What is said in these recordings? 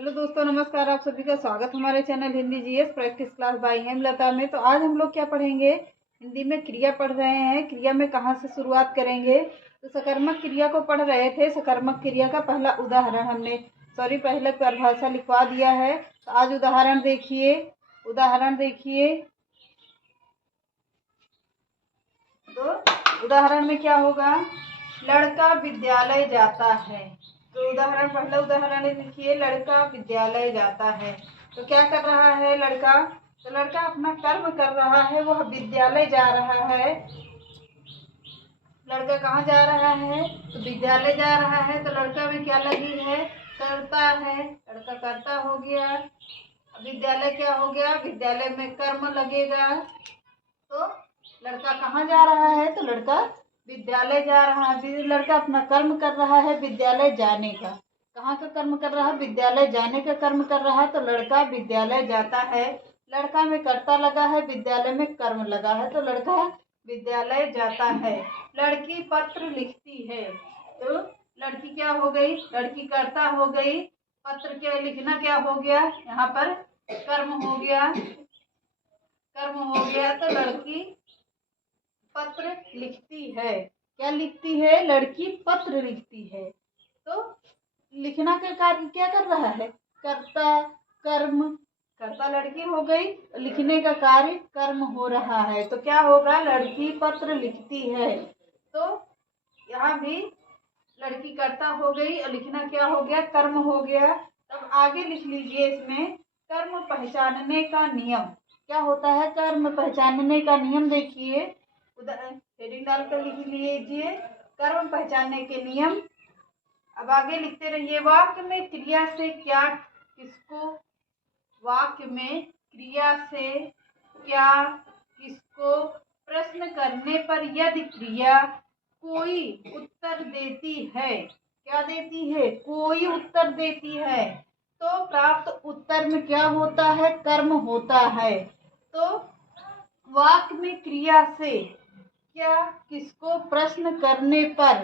Hello दोस्तों, नमस्कार। आप सभी का स्वागत हमारे channel Hindi GS practice class by Hemlata में। तो आज हम लोग क्या पढ़ेंगे? हिंदी में क्रिया पढ़ रहे हैं। क्रिया में कहाँ से शुरुआत करेंगे? तो सकर्मक क्रिया को पढ़ रहे थे। सकर्मक क्रिया का पहला उदाहरण पहले परिभाषा लिखवा दिया है। तो आज उदाहरण देखिए। तो उदाहरण में क्या होगा? लड़का विद्यालय जाता है। तो पहला उदाहरण लिखिए, लड़का विद्यालय जाता है। तो क्या कर रहा है लड़का? तो लड़का अपना कर्म कर रहा है, वह विद्यालय जा रहा है। लड़का कहाँ जा रहा है? तो विद्यालय जा रहा है। तो लड़का में क्या लगी है? करता है। लड़का करता हो गया। विद्यालय क्या हो गया? विद्यालय में कर्म लगेगा। तो लड़का कहाँ जा रहा है? तो लड़का विद्यालय जा रहा है। लड़का अपना कर्म कर रहा है विद्यालय जाने का। कहाँ का कर्म कर रहा है? विद्यालय जाने का कर्म कर रहा है। तो लड़का विद्यालय जाता है। लड़का में कर्ता लगा है, विद्यालय में कर्म लगा है। तो लड़का विद्यालय जाता है। लड़की पत्र लिखती है। तो लड़की क्या हो गई? लड़की कर्ता हो गई। पत्र क्या लिखना क्या हो गया? यहाँ पर कर्म हो गया। तो लड़की पत्र लिखती है। क्या लिखती है? लड़की पत्र लिखती है। तो लिखना का कार्य क्या कर रहा है? कर्ता, कर्म। कर्ता लड़की हो गई, लिखने का कार्य कर्म हो रहा है। तो क्या होगा? लड़की पत्र लिखती है। तो यहाँ भी लड़की कर्ता हो गई और लिखना क्या हो गया? कर्म हो गया। तब आगे लिख लीजिए इसमें, कर्म पहचानने का नियम। क्या होता है कर्म पहचानने का नियम? देखिए, हेडिंग डालकर लिख लीजिए, कर्म पहचानने के नियम। अब आगे लिखते रहिए, वाक्य में क्रिया से क्या किसको वाक्य में क्रिया से क्या किसको प्रश्न करने पर यदि क्रिया कोई उत्तर देती है, क्या देती है? कोई उत्तर देती है, तो प्राप्त उत्तर में क्या होता है? कर्म होता है। तो वाक्य में क्रिया से क्या किसको प्रश्न करने पर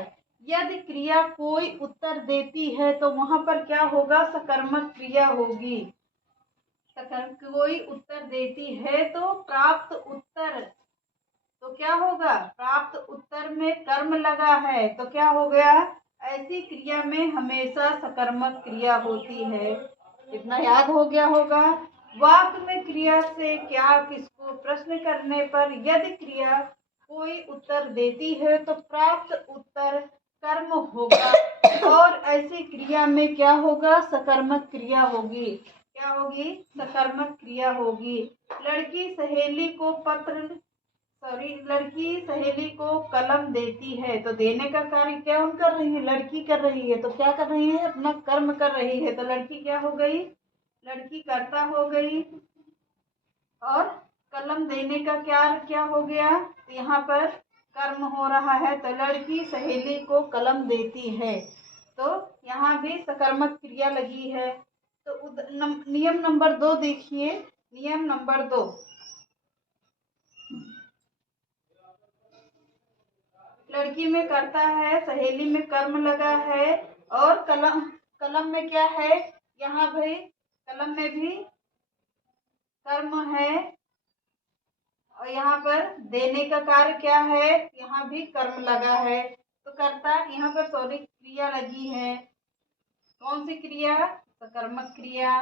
यदि क्रिया कोई उत्तर देती है, तो वहां पर क्या होगा? सकर्मक क्रिया होगी। कोई उत्तर देती है तो प्राप्त उत्तर, तो क्या होगा? प्राप्त उत्तर में कर्म लगा है, तो क्या हो गया? ऐसी क्रिया में हमेशा सकर्मक क्रिया होती है। इतना याद हो गया होगा। वाक्य में क्रिया से क्या किसको प्रश्न करने पर यदि क्रिया कोई उत्तर देती है तो प्राप्त उत्तर कर्म होगा, और ऐसी क्रिया में क्या होगा? सकर्मक क्रिया होगी। क्या होगी? सकर्मक क्रिया होगी। लड़की सहेली को लड़की सहेली को कलम देती है। तो देने का कार्य क्या कर रही है? लड़की कर रही है। तो क्या कर रही है? अपना कर्म कर रही है। तो लड़की क्या हो गई? लड़की कर्ता हो गई। और कलम देने का क्या हो गया? तो यहाँ पर कर्म हो रहा है। तो लड़की सहेली को कलम देती है। तो यहाँ भी सकर्मक क्रिया लगी है। तो नियम नंबर 2 देखिए। नियम नंबर 2, लड़की में करता है, सहेली में कर्म लगा है, और कलम में क्या है? यहाँ भाई कलम में भी कर्म है, और यहाँ पर देने का कार्य क्या है? यहाँ भी कर्म लगा है। तो कर्ता यहाँ पर क्रिया लगी है। कौन सी क्रिया? सकर्मक क्रिया।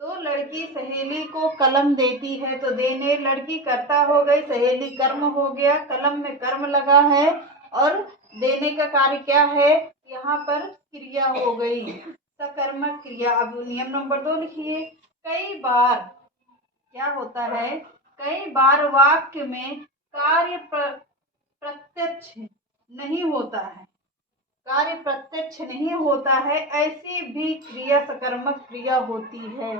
तो लड़की सहेली को कलम देती है। तो देने लड़की कर्ता हो गई, सहेली कर्म हो गया, कलम में कर्म लगा है, और देने का कार्य क्या है? यहाँ पर क्रिया हो गई, सकर्मक क्रिया। अब नियम नंबर 2 लिखिए। कई बार क्या होता है? कई बार वाक्य में कार्य प्रत्यक्ष नहीं होता है। कार्य प्रत्यक्ष नहीं होता है, ऐसी भी क्रिया सकर्मक क्रिया होती है।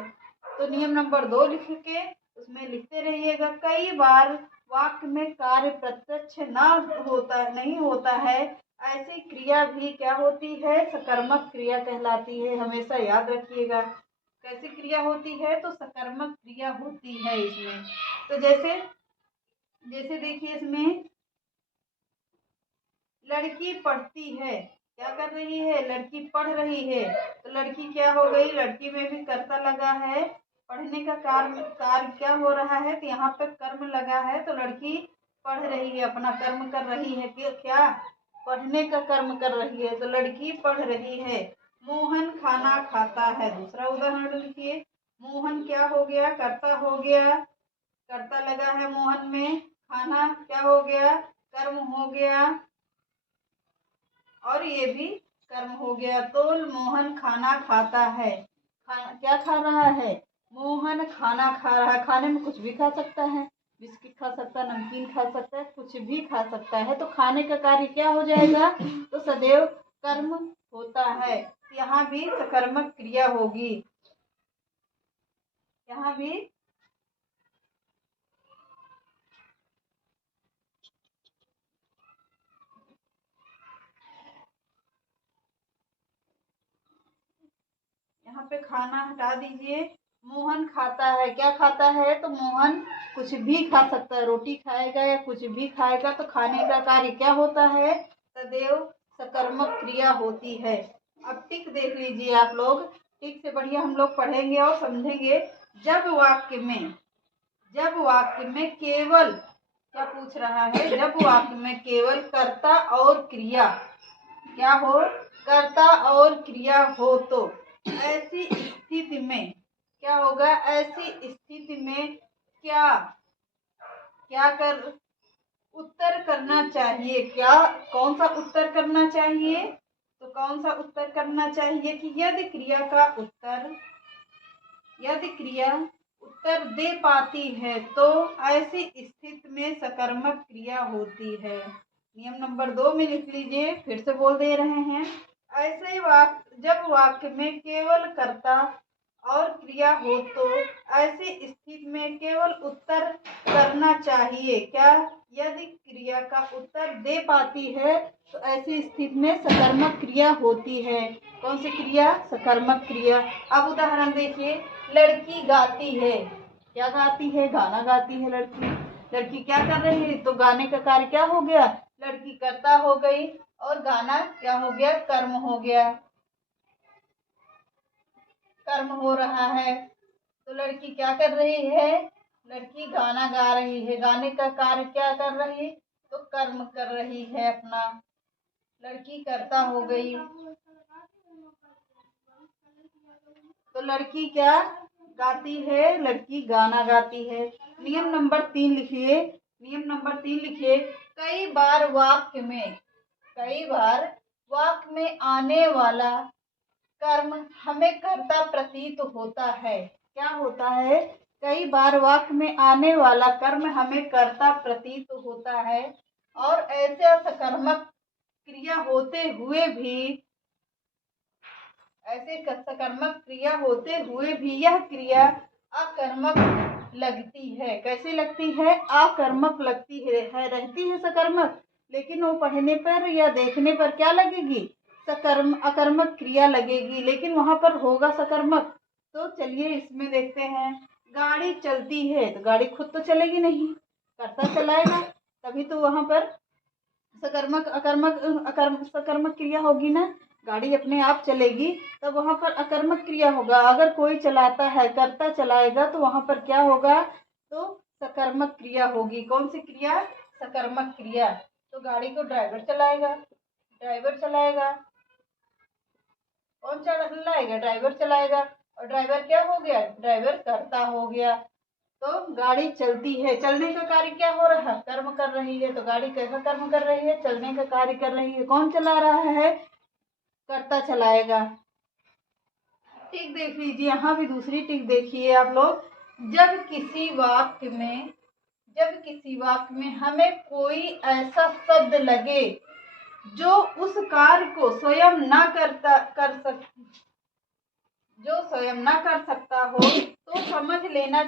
तो नियम नंबर 2 लिख के उसमें लिखते रहिएगा, कई बार वाक्य में कार्य प्रत्यक्ष नहीं होता है, ऐसी क्रिया भी क्या होती है? सकर्मक क्रिया कहलाती है। हमेशा याद रखिएगा। कैसी क्रिया होती है? तो सकर्मक क्रिया होती है इसमें। तो जैसे देखिए, इसमें लड़की पढ़ती है। क्या कर रही है? लड़की पढ़ रही है। तो लड़की क्या हो गई, लड़की में भी कर्ता लगा है। पढ़ने का कार्य क्या हो रहा है कि यहाँ पे कर्म लगा है, तो लड़की पढ़ रही है, अपना कर्म कर रही है। क्या पढ़ने का कर्म कर रही है, तो लड़की पढ़ रही है। मोहन खाना खाता है। दूसरा उदाहरण लिखिए। मोहन क्या हो गया, कर्ता हो गया, कर्ता लगा है मोहन में। खाना क्या हो गया, कर्म हो गया, और ये भी कर्म हो गया। तो मोहन खाना खाता है। क्या खा रहा है, मोहन खाना खा रहा है। खाने में कुछ भी खा सकता है, बिस्किट खा सकता है, नमकीन खा सकता है, कुछ भी खा सकता है। तो खाने का कार्य क्या हो जाएगा, तो सदैव कर्म होता है। यहाँ भी सकर्मक क्रिया होगी। यहाँ भी यहाँ पे खाना हटा दीजिए। मोहन खाता है। क्या खाता है, तो मोहन कुछ भी खा सकता है, रोटी खाएगा या कुछ भी खाएगा। तो खाने का कार्य क्या होता है, सदैव सकर्मक क्रिया होती है। अब टिक देख लीजिए आप लोग। टिक से बढ़िया हम लोग पढ़ेंगे और समझेंगे। जब वाक्य में केवल, क्या पूछ रहा है, जब वाक्य में केवल कर्ता और क्रिया क्या हो, कर्ता और क्रिया हो, तो ऐसी स्थिति में क्या होगा, ऐसी स्थिति में क्या क्या कर उत्तर करना चाहिए। क्या, कौन सा उत्तर करना चाहिए, तो कौन सा उत्तर करना चाहिए कि यदि क्रिया उत्तर दे पाती है तो ऐसी स्थिति में सकर्मक क्रिया होती है। नियम नंबर 2 में लिख लीजिए, फिर से बोल दे रहे हैं। ऐसे जब वाक्य में केवल कर्ता और क्रिया हो तो ऐसी स्थिति में केवल उत्तर करना चाहिए। क्या, यदि क्रिया का उत्तर दे पाती है तो ऐसी स्थिति में सकर्मक क्रिया होती है। कौन सी क्रिया, सकर्मक क्रिया। अब उदाहरण देखिए। लड़की गाती है। क्या गाती है, गाना गाती है लड़की। लड़की क्या कर रही है, तो गाने का कार्य क्या हो गया, लड़की कर्ता हो गई, और गाना क्या हो गया, कर्म हो गया, कर्म हो रहा है। तो लड़की क्या कर रही है, लड़की गाना गा रही है। गाने का कार्य क्या कर रही, तो कर्म कर रही है अपना। लड़की कर्ता हो गई। तो लड़की क्या गाती है, लड़की गाना गाती है। नियम नंबर 3 लिखिए। नियम नंबर 3 लिखिए। कई बार वाक्य में आने वाला कर्म हमें कर्ता प्रतीत होता है। क्या होता है, कई बार वाक्य में आने वाला कर्म हमें कर्ता प्रतीत होता है, और ऐसे सकर्मक क्रिया होते हुए भी यह क्रिया अकर्मक लगती है। कैसे लगती है, अकर्मक लगती है रहती है सकर्मक, लेकिन वो पढ़ने पर या देखने पर क्या लगेगी, अकर्मक क्रिया लगेगी, लेकिन वहां पर होगा सकर्मक। तो चलिए इसमें देखते हैं। गाड़ी चलती है, तो गाड़ी खुद तो चलेगी नहीं, कर्ता चलाएगा, तभी तो वहां पर सकर्मक क्रिया होगी ना। गाड़ी अपने आप चलेगी तब वहां पर अकर्मक क्रिया होगा। अगर कोई चलाता है, कर्ता चलाएगा, तो वहां पर क्या होगा, तो सकर्मक क्रिया होगी। कौन सी क्रिया, सकर्मक क्रिया। तो गाड़ी को ड्राइवर चलाएगा, कौन चलाएगा, ड्राइवर चलाएगा। और ड्राइवर क्या हो गया, ड्राइवर कर्ता हो गया। तो गाड़ी चलती है, चलने का कार्य क्या हो रहा है, कर्म कर रही है। तो गाड़ी कैसा कर्म कर रही है, चलने का कार्य कर रही है। कौन चला रहा है, कर्ता चलाएगा। टिक देख लीजिए, यहाँ भी दूसरी टिक देखिए आप लोग। जब किसी वाक्य में हमें कोई ऐसा शब्द लगे जो उस कार्य को स्वयं न कर सकता हो, तो समझ लेना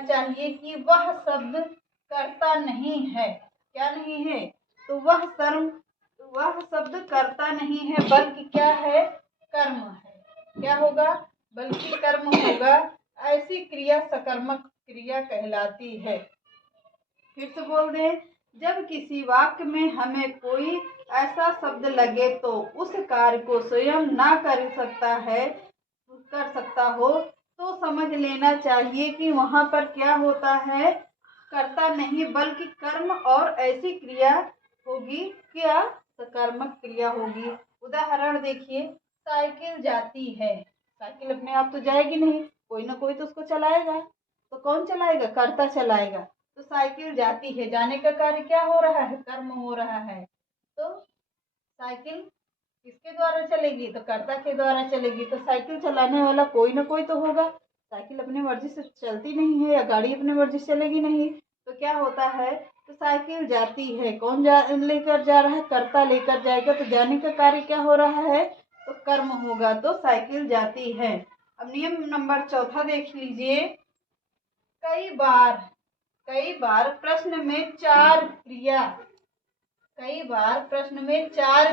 चाहिए कि वह शब्द कर्ता नहीं है। क्या नहीं है, तो वह शब्द कर्ता नहीं है, बल्कि क्या है, कर्म है। क्या होगा, बल्कि कर्म होगा। ऐसी क्रिया सकर्मक क्रिया कहलाती है। फिर से बोल दें, जब किसी वाक्य में हमें कोई ऐसा शब्द लगे तो उस कार्य को स्वयं ना कर सकता हो तो समझ लेना चाहिए कि वहाँ पर क्या होता है, कर्ता नहीं बल्कि कर्म और ऐसी क्रिया होगी, क्या सकर्मक क्रिया होगी। उदाहरण देखिए, साइकिल जाती है, साइकिल अपने आप तो जाएगी नहीं, कोई ना कोई तो उसको चलाएगा, तो कौन चलाएगा, कर्ता चलाएगा। तो साइकिल जाती है, जाने का कार्य क्या हो रहा है, कर्म हो रहा है। तो साइकिल किसके द्वारा चलेगी, तो कर्ता के द्वारा चलेगी। तो साइकिल चलाने वाला कोई ना कोई तो होगा, साइकिल अपनी मर्जी से चलती नहीं है, या गाड़ी अपनी मर्जी से चलेगी नहीं। तो क्या होता है, तो साइकिल जाती है, कौन लेकर जा रहा है, कर्ता लेकर जाएगा, तो जाने का कार्य क्या हो रहा है, तो कर्म होगा, तो साइकिल जाती है। अब नियम नंबर 4 देख लीजिए। कई बार प्रश्न में चार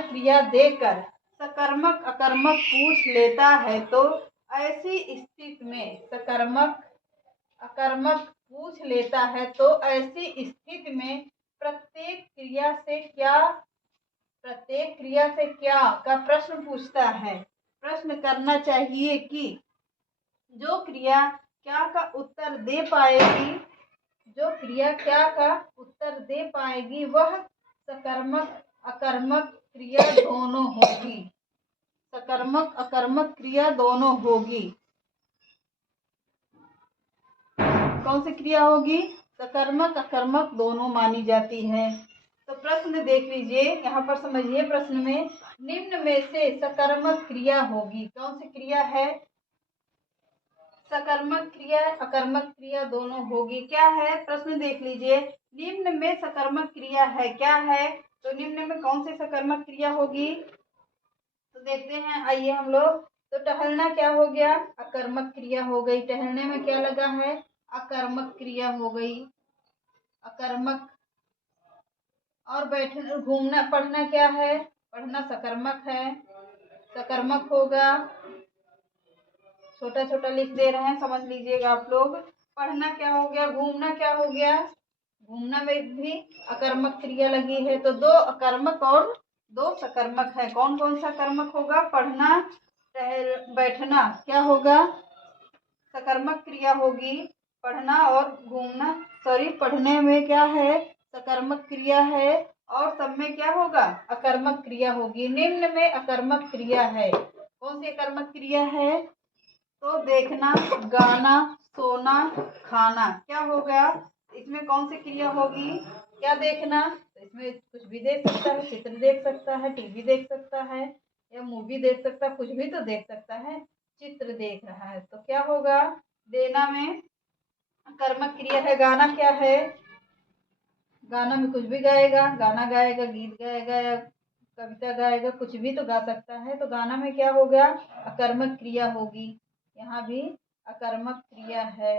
क्रिया देकर सकर्मक अकर्मक पूछ लेता है, तो ऐसी स्थिति में सकर्मक अकर्मक पूछ लेता है, तो ऐसी स्थिति में प्रत्येक क्रिया से क्या का प्रश्न पूछता है। प्रश्न करना चाहिए कि जो क्रिया क्या का उत्तर दे पाएगी वह सकर्मक अकर्मक क्रिया दोनों होगी। सकर्मक अकर्मक क्रिया दोनों होगी। कौन सी क्रिया होगी, सकर्मक अकर्मक दोनों मानी जाती है। तो प्रश्न देख लीजिए, यहाँ पर समझिए। प्रश्न में निम्न में से सकर्मक क्रिया होगी, कौन सी क्रिया है, सकर्मक क्रिया अकर्मक क्रिया दोनों होगी। क्या है, प्रश्न देख लीजिए। निम्न में सकर्मक क्रिया है, क्या है, तो निम्न में कौन सी सकर्मक क्रिया होगी, तो देखते हैं, आइए हम लोग। तो टहलना क्या हो गया, अकर्मक क्रिया हो गई, टहलने में क्या लगा है, अकर्मक क्रिया हो गई, अकर्मक। और बैठना घूमना पढ़ना क्या है, पढ़ना सकर्मक है, सकर्मक होगा। छोटा छोटा लिख दे रहे हैं, समझ लीजिएगा आप लोग। पढ़ना क्या हो गया, घूमना क्या हो गया, घूमना में भी अकर्मक क्रिया लगी है। तो 2 अकर्मक और 2 सकर्मक है। कौन कौन सा कर्मक होगा, पढ़ना बैठना क्या होगा, सकर्मक क्रिया होगी, पढ़ना और घूमना, सॉरी पढ़ने में क्या है, सकर्मक क्रिया है, और सब में क्या होगा, अकर्मक क्रिया होगी। निम्न में अकर्मक क्रिया है, कौन सी अकर्मक क्रिया है, तो देखना, गाना, सोना, खाना, क्या होगा, इसमें कौन सी क्रिया होगी, क्या देखना, तो इसमें कुछ भी देख सकता है, चित्र देख सकता है, टीवी देख सकता है, या मूवी देख सकता है, कुछ भी तो देख सकता है, चित्र देख रहा है, तो क्या होगा, देना में कर्मक क्रिया है। गाना क्या है, गाना में कुछ भी गाएगा, गाना गाएगा, गीत गाएगा या कविता गाएगा, कुछ भी तो गा सकता है, तो गाना में क्या होगा, अकर्मक क्रिया होगी। यहाँ भी अकर्मक क्रिया है,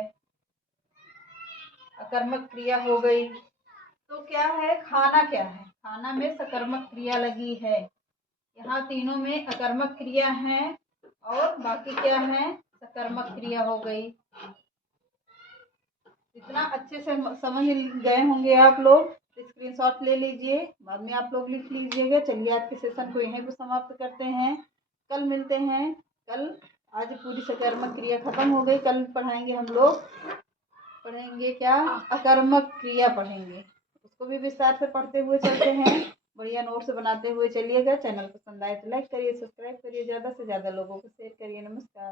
अकर्मक क्रिया हो गई। तो क्या है, खाना क्या है, खाना में सकर्मक क्रिया लगी है। यहाँ तीनों में अकर्मक क्रिया है और बाकी क्या है, सकर्मक क्रिया हो गई। इतना अच्छे से समझ गए होंगे आप लोग, स्क्रीनशॉट ले लीजिए, बाद में आप लोग लिख लीजिएगा। चलिए आज के सेशन को यहीं पर समाप्त करते हैं, कल मिलते हैं। कल आज पूरी सकर्मक क्रिया खत्म हो गई, कल पढ़ाएंगे हम लोग, पढ़ेंगे क्या, अकर्मक क्रिया पढ़ेंगे, उसको भी विस्तार से पढ़ते हुए चलते हैं, बढ़िया नोट्स बनाते हुए चलिएगा। चैनल पसंद आए तो लाइक करिए, सब्सक्राइब करिए, ज़्यादा से ज़्यादा लोगों को शेयर करिए। नमस्कार।